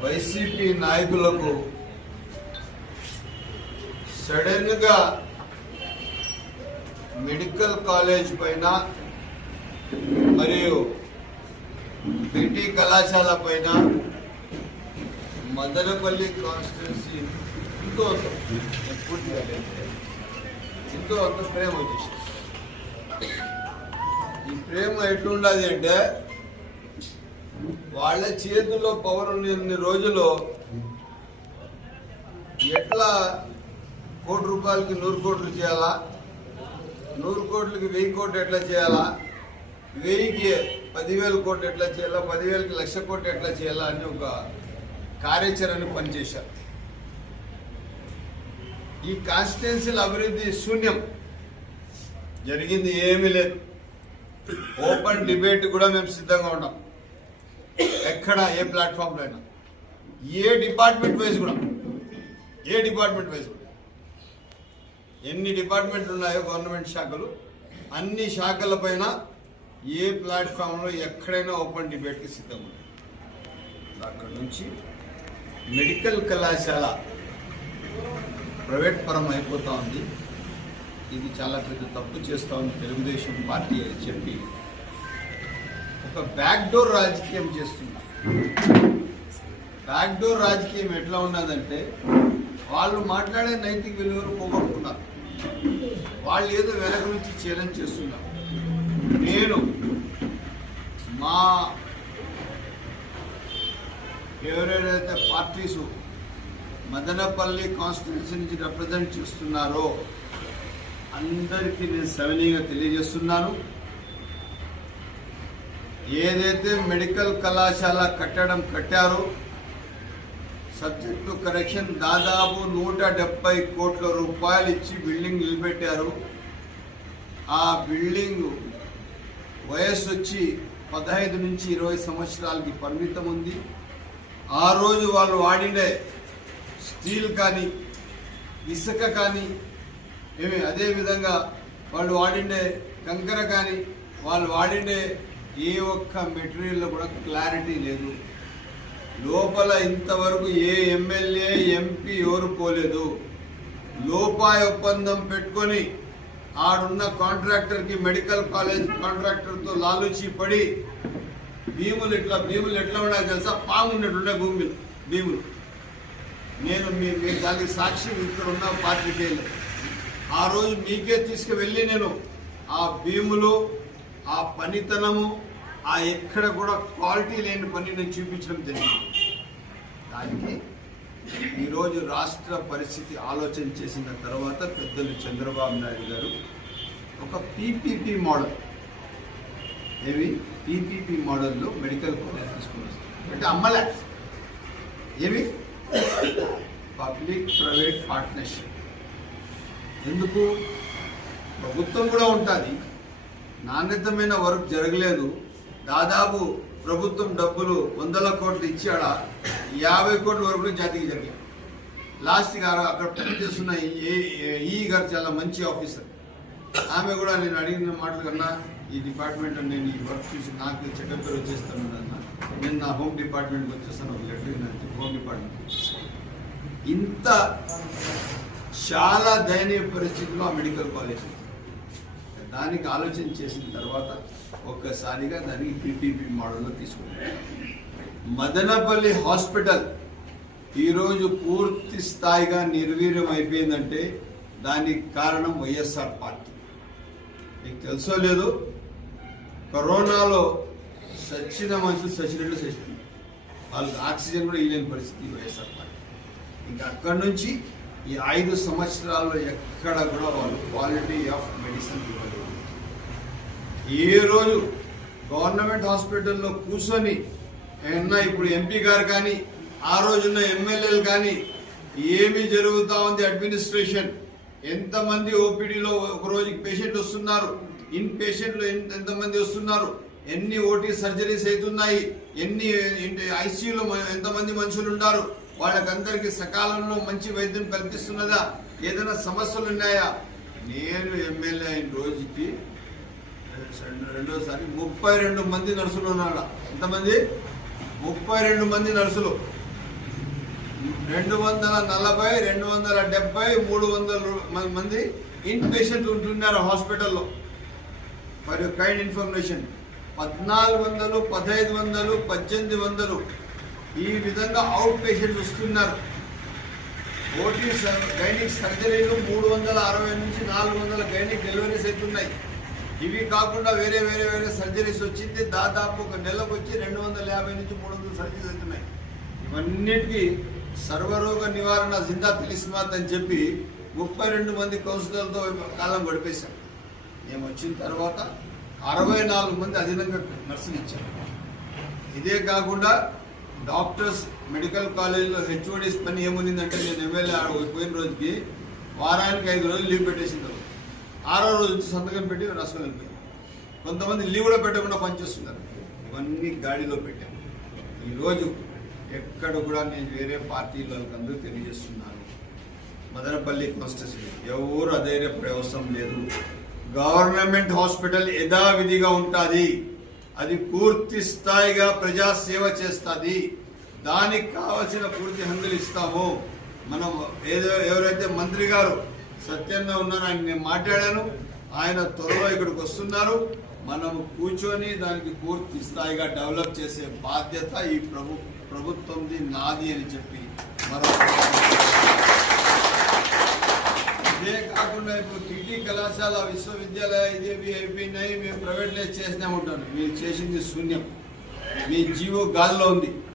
YCP నాయకులకు సడన్గా medical college పైన మరియు బీటీ కళాశాల పైన మదనపల్లి కాన్స్టిట్యున్సీ ఎంతో అంత పూర్తిగా ఎంతో అంత ప్రేమ వచ్చేసింది ఈ ప్రేమ ఎట్లుండదు అంటే వాళ్ళ చేతుల్లో పవర్ ఉన్న రోజులు ఎట్లా కోటి రూపాయలకి నూరు కోట్లు చేయాలా? నూరు కోట్లకి వెయ్యి కోట్లు ఎట్లా చేయాలా? వెయ్యికి పదివేల కోట్లు ఎట్లా చేయాలా? పదివేలకి లక్ష కోట్లు ఎట్లా చేయాలా అని ఒక కార్యాచరణ పనిచేశారు. ఈ కాన్స్టిట్యున్సీల అభివృద్ధి శూన్యం. జరిగింది ఏమీ లేదు. ఓపెన్ డిబేట్ కూడా మేము సిద్ధంగా ఉన్నాం. ఎక్కడ ఏ ప్లాట్ఫామ్లో అయినా. ఏ డిపార్ట్మెంట్ వైజ్ కూడా. ఏ డిపార్ట్మెంట్ వైజ్ కూడా. ఎన్ని డిపార్ట్మెంట్లు ఉన్నాయో గవర్నమెంట్ శాఖలు అన్ని శాఖల పైన ఏ ప్లాట్ఫామ్లో ఎక్కడైనా ఓపెన్ డిబేట్కి సిద్ధం ఉన్నాం అక్కడ నుంచి మెడికల్ కళాశాల ప్రైవేట్ పరం అయిపోతూ ఉంది. ఇది చాలా పెద్ద తప్పు చేస్తా ఉంది తెలుగుదేశం పార్టీ అని చెప్పి. ఒక బ్యాక్డోర్ రాజకీయం చేస్తున్నారు. బ్యాక్డోర్ రాజకీయం ఎట్లా ఉన్నదంటే వాళ్ళు మాట్లాడే నైతిక విలువలు పోగొట్టుకున్నారు. వాళ్ళు ఏదో వెనక నుంచి ఛేలెంజ్ చేస్తున్నారు. నేను మా ఎవరెవరైతే పార్టీసు మదనపల్లి కాన్స్టిట్యున్సీ నుంచి రిప్రజెంట్ చేస్తున్నారో అందరికీ నేను సవినీయంగా తెలియజేస్తున్నాను. ఏదైతే మెడికల్ కళాశాల కట్టడం కట్టారో సబ్జెక్టు కరెక్షన్ దాదాపు నూట డెబ్బై కోట్ల రూపాయలు ఇచ్చి బిల్డింగ్ నిలబెట్టారు. ఆ బిల్డింగ్ వయస్సు వచ్చి పదహైదు నుంచి ఇరవై సంవత్సరాలకి పరిమితం ఉంది. ఆ రోజు వాళ్ళు వాడిండే స్టీల్ కానీ ఇసుక కానీ ఏమి అదేవిధంగా వాళ్ళు వాడిండే కంకర కానీ వాళ్ళు వాడిండే ఏ ఒక్క మెటీరియల్లో కూడా క్లారిటీ లేదు. లోపల ఇంతవరకు ఏ ఎమ్మెల్యే ఎంపీ ఎవరు పోలేదు. లోపాయ ఒప్పందం పెట్టుకొని ఆడున్న కాంట్రాక్టర్కి మెడికల్ కాలేజ్ కాంట్రాక్టర్తో లాలుచి పడి భీములు ఇట్లా భీములు ఎట్లా ఉన్నాయి తెలుసా? పాము ఉన్నట్టుండే భూములు భీములు. నేను మీ దానికి సాక్షి ఇక్కడ ఉన్న పాత్రికేయులు ఆ రోజు మీకే తీసుకువెళ్ళి నేను ఆ భీములు ఆ పనితనము ఆ ఎక్కడ కూడా క్వాలిటీ లేని కొన్ని నేను చూపించడం జరిగింది. దానికి ఈరోజు రాష్ట్ర పరిస్థితి ఆలోచన చేసిన తర్వాత పెద్దలు చంద్రబాబు నాయుడు గారు ఒక పీపీపీ మోడల్. ఏవి? పీపీపీ మోడల్లో మెడికల్ కాలేజ్ తీసుకుని వస్తారు. అంటే అమ్మలే ఏమి పబ్లిక్ ప్రైవేట్ పార్ట్నర్షిప్. ఎందుకు? ప్రభుత్వం కూడా ఉంటుంది. నాణ్యతమైన వర్క్ జరగలేదు. దాదాపు ప్రభుత్వం డబ్బులు వందల కోట్లు ఇచ్చాడ? యాభై కోట్ల వరకు జాతికి జరిగాయి. లాస్ట్ గారు అక్కడ పనిచేస్తున్న ఈ- ఈ గారు చాలా మంచి ఆఫీసర్. ఆమె కూడా నేను అడిగిన మాటలు కన్నా ఈ డిపార్ట్మెంట్ నేను ఈ వర్క్ చూసి నాకు చెడ్డ పేరు వచ్చేస్తాను నేను నా హోమ్ డిపార్ట్మెంట్కి వచ్చేస్తాను ఒక లెటర్ నాకు హోమ్ డిపార్ట్మెంట్కి వచ్చేస్తాను. ఇంత చాలా దయనీయ పరిస్థితిలో ఆ మెడికల్ కాలేజ్. దానికి ఆలోచన చేసిన తర్వాత ఒక్కసారిగా దానికి పీపీపీ మోడల్లో తీసుకున్నాం మదనపల్లి హాస్పిటల్ ఈరోజు పూర్తి స్థాయిగా నిర్వీర్యం అయిపోయిందంటే దానికి కారణం వైఎస్ఆర్ పార్టీ. మీకు తెలుసో లేదు కరోనాలో సచ్చిన మనుషులు సచ్చినట్లు సచ్చిన వాళ్ళకి ఆక్సిజన్ కూడా ఇవ్వలేని పరిస్థితి వైఎస్ఆర్ పార్టీ. ఇంకా అక్కడి నుంచి ఈ ఐదు సంవత్సరాల్లో ఎక్కడ కూడా వాళ్ళు క్వాలిటీ ఆఫ్ మెడిసిన్ ఇవ్వలేదు. ఏ రోజు గవర్నమెంట్ హాస్పిటల్లో కూర్చొని ఉన్న ఇప్పుడు ఎంపీ గారు కానీ ఆ రోజున్న ఎమ్మెల్యేలు కానీ ఏమి జరుగుతూ ఉంది అడ్మినిస్ట్రేషన్? ఎంతమంది ఓపీడీలో ఒక రోజుకి పేషెంట్ వస్తున్నారు? ఇన్ పేషెంట్లు ఎంత- ఎంతమంది వస్తున్నారు? ఎన్ని ఓటీ సర్జరీస్ అవుతున్నాయి? ఎన్ని ఐసీయూలో ఎంతమంది మనుషులు ఉన్నారు వాళ్ళకందరికీ సకాలంలో మంచి వైద్యం కల్పిస్తున్నదా? ఏదైనా సమస్యలు ఉన్నాయా నేను ఎమ్మెల్యే అయిన రోజుకి రెండోసారి ముప్పై రెండు మంది నర్సులు ఉన్నాడు? ఎంతమంది? ముప్పై రెండు మంది నర్సులు. రెండు వందల నలభై రెండు వందల డెబ్బై మూడు వందల మంది ఇన్ పేషెంట్ ఉంటున్నారు హాస్పిటల్లో. ఫర్ యూ కైండ్ ఇన్ఫర్మేషన్ పద్నాలుగు వందలు పదహైదు వందలు పద్దెనిమిది వందలు. ఈ విధంగా అవుట్ పేషెంట్స్ వస్తున్నారు. ఓటీ సర్- గైనిక్ సర్జరీలు మూడు వందల అరవై నుంచి నాలుగు వందల గైనిక్ డెలివరీస్ అవుతున్నాయి ఇవి కాకుండా వేరే వేరే వేరే సర్జరీస్ వచ్చింది. దాదాపు ఒక నెలకు వచ్చి రెండు వందల యాభై నుంచి మూడు వందల సర్జరీస్ అవుతున్నాయి ఇవన్నిటికీ సర్వరోగ నివారణ జిందా తెలిసిమాత్ అని చెప్పి ముప్పై రెండు మంది కౌన్సిలర్లతో కాలం గడిపేశాం. మేము వచ్చిన తర్వాత అరవై నాలుగు మంది అదనంగా నర్సులు ఇచ్చాం ఇదే కాకుండా డాక్టర్స్ మెడికల్ కాలేజీలో హెచ్ఓడిస్ పని ఏముందంటే నేను ఎమ్మెల్యే పోయిన రోజుకి వారానికి ఐదు రోజులు లీవ్ పెట్టేసింది ఆరో రోజు వచ్చి సంతకం పెట్టి రాసుకొని కొంతమంది లీవ్ కూడా పెట్టకుండా పనిచేస్తున్నారు ఇవన్నీ గాడిలో పెట్టాం. ఈరోజు ఎక్కడ కూడా నేను వేరే పార్టీల అందరూ తెలియజేస్తున్నాను. మదనపల్లి కాన్స్టిట్యూషన్ ఎవరు అధైర్యపడే అవసరం లేదు. గవర్నమెంట్ హాస్పిటల్ యథావిధిగా ఉంటుంది. అది పూర్తి స్థాయిగా ప్రజాసేవ చేస్తుంది. దానికి కావలసిన పూర్తి హంగులు ఇస్తాము. మనం ఏదో ఎవరైతే మంత్రి గారు సత్యంగా ఉన్నారో ఆయన నేను మాట్లాడాను. ఆయన త్వరలో ఇక్కడికి వస్తున్నారు. మనం కూర్చొని దానికి పూర్తి స్థాయిగా డెవలప్ చేసే బాధ్యత ఈ ప్రభు ప్రభుత్వంది నాది అని చెప్పి మరో ఇదే కాకుండా ఇప్పుడు టీటీ కళాశాల విశ్వవిద్యాలయ ఇదేవి అయిపోయినాయి మేము ప్రైవేట్లైజ్ చేసినా ఉంటాను మీరు చేసింది శూన్యం. మీ జీవో గాల్లో ఉంది.